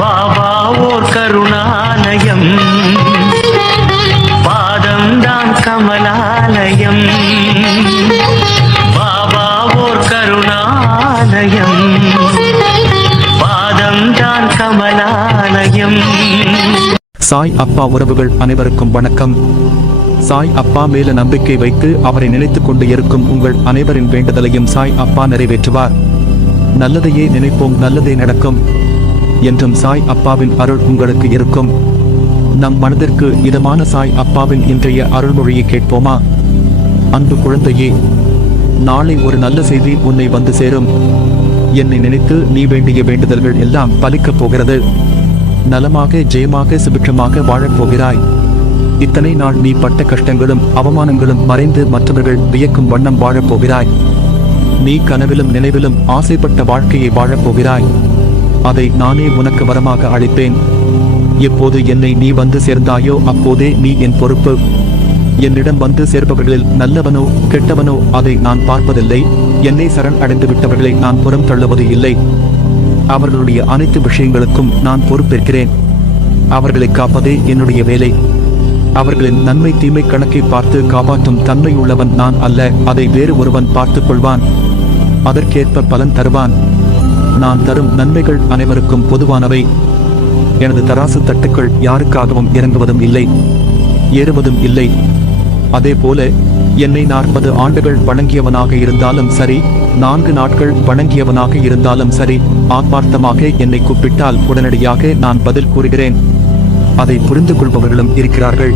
பாபா ஓர் கருணாலயம், பாதம்தான் கமலாலயம். பாபா ஓர் கருணாலயம், பாதம்தான் கமலாலயம். சாய் அப்பா உறவுகள் அனைவருக்கும் வணக்கம். சாய் அப்பா மேல நம்பிக்கை வைத்து அவரை நினைத்துக் கொண்டு இருக்கும் உங்கள் அனைவரின் வேண்டுதலையும் சாய் அப்பா நிறைவேற்றுவார். நல்லதையே நினைப்போம், நல்லதே நடக்கும் என்றும் சாய் அப்பாவின் அருள் உங்களுக்கு இருக்கும். நம் மனதிற்கு இதமான சாய் அப்பாவின் இன்றைய அருள்மொழியை கேட்போமா? அன்பு குழந்தையே, நாளை ஒரு நல்ல செய்தி உன்னை வந்து சேரும். என்னை நினைத்து நீ வேண்டிய வேண்டுதல்கள் எல்லாம் பலிக்கப் போகிறது. நலமாக, ஜெயமாக, சுபிட்சமாக வாழப்போகிறாய். இத்தனை நாள் நீ பட்ட கஷ்டங்களும் அவமானங்களும் மறைந்து மற்றவர்கள் வியக்கும் வண்ணம் வாழப்போகிறாய். நீ கனவிலும் நினைவிலும் ஆசைப்பட்ட வாழ்க்கையை வாழப்போகிறாய். அதை நானே உனக்கு வரமாக அளிப்பேன். எப்போது என்னை நீ வந்து சேர்ந்தாயோ அப்போதே நீ என் பொறுப்பு. என்னிடம் வந்து சேர்பவர்களில் நல்லவனோ கெட்டவனோ அதை நான் பார்ப்பதில்லை. என்னை சரண் அடைந்து விட்டவர்களை நான் புறம் தள்ளுவது இல்லை. அவர்களுடைய அனைத்து விஷயங்களுக்கும் நான் பொறுப்பேற்கிறேன். அவர்களை காப்பதே என்னுடைய வேலை. அவர்களின் நன்மை தீமை கணக்கை பார்த்து காப்பாற்றும் தன்மை உள்ளவன் நான் அல்ல. அதை வேறு ஒருவன் பார்த்துக் கொள்வான். அதற்கேற்ப பலன் தருவான். நான் தரும் நன்மைகள் அனைவருக்கும் பொதுவானவை. எனது தராசு தட்டுக்கள் யாருக்காகவும் இறங்குவதும் இல்லை, ஏறுவதும் இல்லை. அதே போல என்னை 40 ஆண்டுகள் வணங்கியவனாக இருந்தாலும் சரி, 4 நாட்கள் வணங்கியவனாக இருந்தாலும் சரி, ஆத்மார்த்தமாக என்னை கூப்பிட்டால் உடனடியாக நான் பதில் கூறுகிறேன். அதை புரிந்து கொள்பவர்களும் இருக்கிறார்கள்.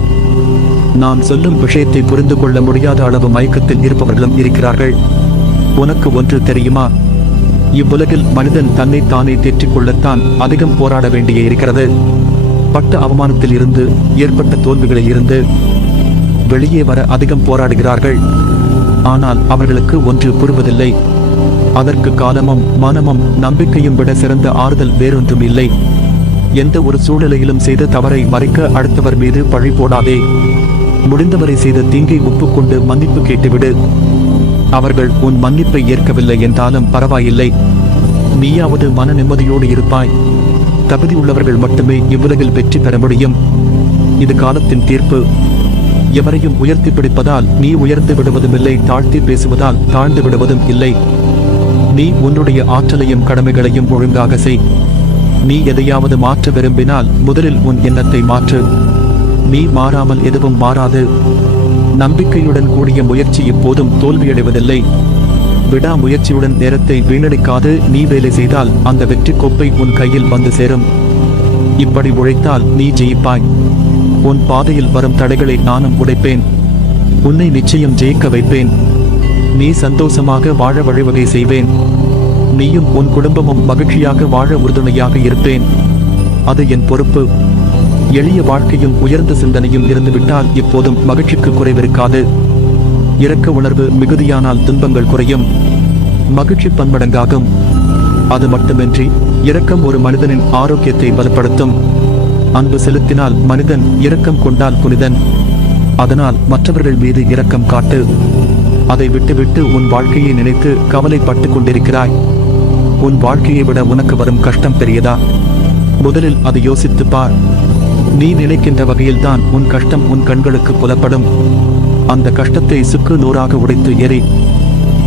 நான் சொல்லும் விஷயத்தை புரிந்து கொள்ள முடியாத அளவு மயக்கத்தில் இருப்பவர்களும் இருக்கிறார்கள். உனக்கு ஒன்று தெரியுமா? இவ்வுலகில் மனிதன் தன்னை தானே தேற்றிக் கொள்ளத்தான் அதிகம் போராட வேண்டிய இருக்கிறது. பட்ட அவமானத்தில் இருந்து, ஏற்பட்ட தோல்விகளில் இருந்து வெளியே வர அதிகம் போராடுகிறார்கள். ஆனால் அவர்களுக்கு ஒன்று புரிவதில்லை. அதற்கு காலமும் மனமும் நம்பிக்கையும் விட சிறந்த ஆறுதல் வேறொன்றும் இல்லை. எந்த ஒரு சூழ்நிலையிலும் செய்த தவறை மறைக்க அடுத்தவர் மீது பழி போடாதே. முடிந்தவரை செய்த தீங்கை ஒப்புக்கொண்டு மன்னிப்பு கேட்டுவிடு. அவர்கள் உன் மன்னிப்பை ஏற்கவில்லை என்றாலும் பரவாயில்லை. நீயாவது மன நிம்மதியோடு இருப்பாய். தகுதி உள்ளவர்கள் மட்டுமே இவ்வுலகில் வெற்றி பெற முடியும். இது காலத்தின் தீர்ப்பு. எவரையும் உயர்த்தி பிடிப்பதால் நீ உயர்ந்து விடுவதும் இல்லை, தாழ்த்தி பேசுவதால் தாழ்ந்து விடுவதும் இல்லை. நீ உன்னுடைய ஆற்றலையும் கடமைகளையும் ஒழுங்காக செய். நீ எதையாவது மாற்ற விரும்பினால் முதலில் உன் எண்ணத்தை மாற்று. நீ மாறாமல் எதுவும் மாறாது. நம்பிக்கையுடன் கூடிய முயற்சி எப்போதும் தோல்வியடைவதில்லை. விடாமுயற்சியுடன் நேரத்தை வீணடிக்காது நீ வேலை செய்தால் அந்த வெற்றி கோப்பை உன் கையில் வந்து சேரும். இப்படி உழைத்தால் நீ ஜெயிப்பாய். உன் பாதையில் வரும் தடைகளை நானும் உடைப்பேன். உன்னை நிச்சயம் ஜெயிக்க வைப்பேன். நீ சந்தோஷமாக வாழ வழிவகை செய்வேன். நீயும் உன் குடும்பமும் மகிழ்ச்சியாக வாழ உறுதுணையாக இருப்பேன். அது என் பொறுப்பு. எளிய வாழ்க்கையும் உயர்ந்த சிந்தனையும் இருந்துவிட்டால் எப்போதும் மகிழ்ச்சிக்கு குறைவிருக்காது. இரக்க உணர்வு மிகுதியானால் துன்பங்கள் குறையும், மகிழ்ச்சி பன்மடங்காகும். அது மட்டுமின்றி இரக்கம் ஒரு மனிதனின் ஆரோக்கியத்தை பலப்படுத்தும். அன்பு செலுத்தினால் மனிதன் இரக்கம் கொண்டால் புனிதன். அதனால் மற்றவர்கள் மீது இரக்கம் காட்டு. அதை விட்டுவிட்டு உன் வாழ்க்கையை நினைத்து கவலைப்பட்டு கொண்டிருக்கிறாய். உன் வாழ்க்கையை விட உனக்கு வரும் கஷ்டம் பெரியதா? முதலில் அதை யோசித்து பார். நீ நினைக்கின்ற வகையில்தான் உன் கஷ்டம் உன் கண்களுக்கு புலப்படும். அந்த கஷ்டத்தை சுக்கு நூறாக உடைத்து எரி.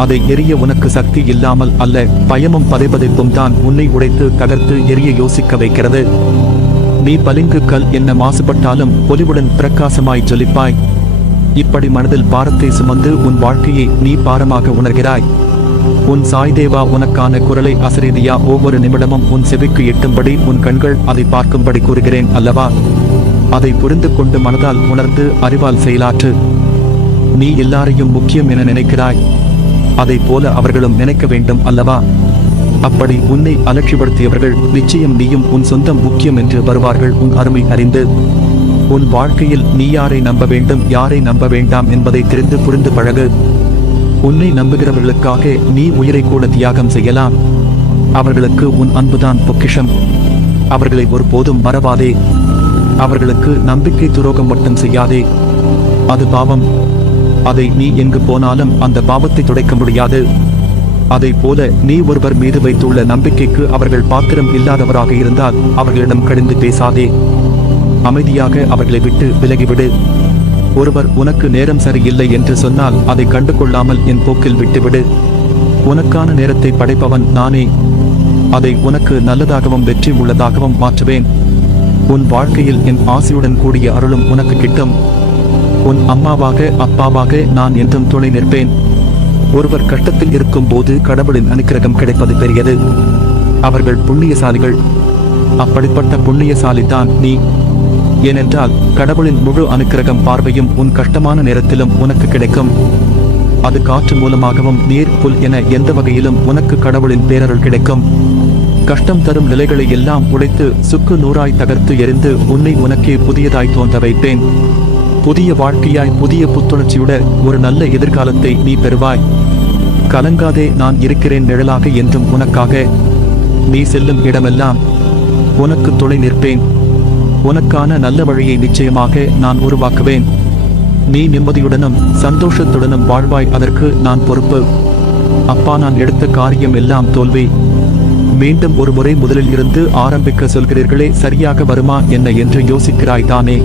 அதை எரிய உனக்கு சக்தி இல்லாமல் அல்ல, பயமும் பதைபதைப்பும் தான் உன்னை உடைத்து தகர்த்து எரிய யோசிக்க வைக்கிறது. நீ பளிங்கு கல் என்ன மாசுபட்டாலும் பொலிவுடன் பிரகாசமாய் ஜொலிப்பாய். இப்படி மனதில் பாரத்தை சுமந்து உன் வாழ்க்கையை நீ பாரமாக உணர்கிறாய். உன் சாய்தேவா உனக்கான குரலை அசரீதியா ஒவ்வொரு நிமிடமும் உன் செவிக்கு எட்டும்படி உன் கண்கள் அதை பார்க்கும்படி கூறுகிறேன் அல்லவா? அதை புரிந்து கொண்டு மனதால் உணர்ந்து அறிவால் செயலாற்று. நீ எல்லாரையும் முக்கியம் என நினைக்கிறாய். அதை போல அவர்களும் நினைக்க வேண்டும் அல்லவா? அப்படி உன்னை அலட்சிப்படுத்தியவர்கள் நிச்சயம் நீயும் உன் சொந்தம் முக்கியம் என்று வருவார்கள். உன் அருமை அறிந்து உன் வாழ்க்கையில் நீ யாரை நம்ப வேண்டும், யாரை நம்ப வேண்டாம் என்பதை தெரிந்து புரிந்து பழகு. உன்னை நம்புகிறவர்களுக்காக நீ உயிரை கூட தியாகம் செய்யலாம். அவர்களுக்கு உன் அன்புதான் பொக்கிஷம். அவர்களை ஒருபோதும் மறவாதே. அவர்களுக்கு நம்பிக்கை துரோகம் மட்டும் செய்யாதே. அது பாவம். அதை நீ எங்கு போனாலும் அந்த பாவத்தை துடைக்க முடியாது. அதைப் போல நீ ஒருவர் மீது வைத்துள்ள நம்பிக்கைக்கு அவர்கள் பாத்திரம் இல்லாதவராக இருந்தால் அவர்களிடம் கடிந்து பேசாதே. அமைதியாக அவர்களை விட்டு விலகிவிடு. ஒருவர் உனக்கு நேரம் சரியில்லை என்று சொன்னால் அதை கண்டு கொள்ளாமல் என் போக்கில் விட்டுவிடு. உனக்கான நேரத்தை படைப்பவன் நானே. அதை உனக்கு நல்லதாகவும் வெற்றி உள்ளதாகவும் மாற்றுவேன். உன் வாழ்க்கையில் என் ஆசையுடன் கூடிய அருளும் உனக்கு கிட்டும். உன் அம்மாவாக அப்பாவாக நான் என்றும் துணை நிற்பேன். ஒருவர் கஷ்டத்தில் இருக்கும் போது கடவுளின் அனுக்கிரகம் கிடைப்பது பெரியது. அவர்கள் புண்ணியசாலிகள். அப்படிப்பட்ட புண்ணியசாலிதான் நீ. ஏனென்றால் கடவுளின் முழு அனுக்கிரகம் பார்வையும் உன் கஷ்டமான நேரத்திலும் உனக்கு கிடைக்கும். அது காற்று மூலமாகவும் நீர் புல் என எந்த வகையிலும் உனக்கு கடவுளின் பேரருள் கிடைக்கும். கஷ்டம் தரும் நிலைகளை எல்லாம் உடைத்து சுக்கு நூறாய் தகர்த்து எறிந்து உன்னை உனக்கே புதியதாய் தோன்ற வைப்பேன். புதிய வாழ்க்கையாய் புதிய புத்துணர்ச்சியுட ஒரு நல்ல எதிர்காலத்தை நீ பெறுவாய். கலங்காதே, நான் இருக்கிறேன் நிழலாக என்றும் உனக்காக. நீ செல்லும் இடமெல்லாம் உனக்கு துணை நிற்பேன். உனக்கான நல்ல வழியை நிச்சயமாக நான் உருவாக்குவேன். நீ நிம்மதியுடனும் சந்தோஷத்துடனும் வாழ்வாய். அதற்கு நான் பொறுப்பு. அப்பா, நான் எடுத்த காரியம் எல்லாம் தோல்வி. மீண்டும் ஒரு முறை முதலில் இருந்து ஆரம்பிக்க சொல்கிறீர்களே, சரியாக வருமா என்ன என்று யோசிக்கிறாய் தானே?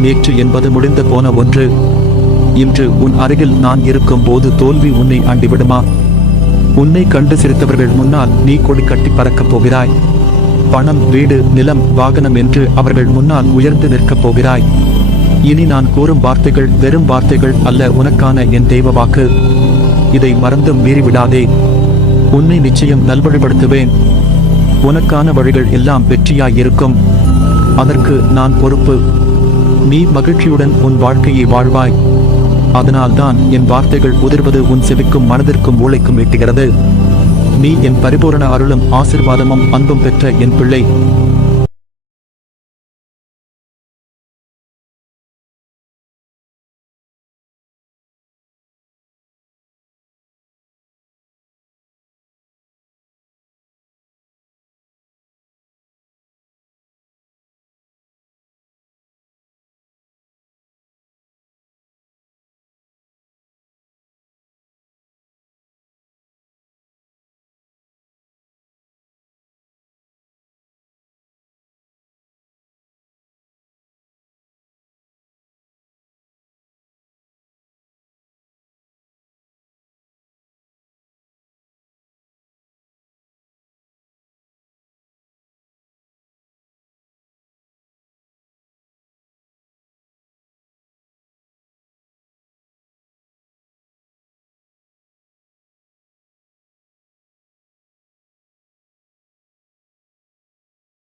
நேற்று என்பது முடிந்து போன ஒன்று. இன்று உன் அருகில் நான் இருக்கும் போது தோல்வி உன்னை ஆண்டிவிடுமா? உன்னை கண்டு சிரித்தவர்கள் முன்னால் நீ கொடி கட்டி பறக்கப் போகிறாய். பணம், வீடு, நிலம், வாகனம் என்று அவர்கள் முன்னால் உயர்ந்து நிற்கப் போகிறாய். இனி நான் கூறும் வார்த்தைகள் வெறும் வார்த்தைகள் அல்ல, உனக்கான என் தெய்வ வாக்கு. இதை மறந்தும் மீறிவிடாதே. உன்னை நிச்சயம் நல்வழிப்படுத்துவேன். உனக்கான வழிகள் எல்லாம் வெற்றியாயிருக்கும். அதற்கு நான் பொறுப்பு. நீ மகிழ்ச்சியுடன் உன் வாழ்க்கையை வாழ்வாய். அதனால்தான் என் வார்த்தைகள் உதிர்வது உன் செவிக்கும் மனதிற்கும் மூளைக்கும் எட்டுகிறது. நீ என் பரிபூரண அருளும் ஆசிர்வாதமும் அன்பும் பெற்ற என் பிள்ளை.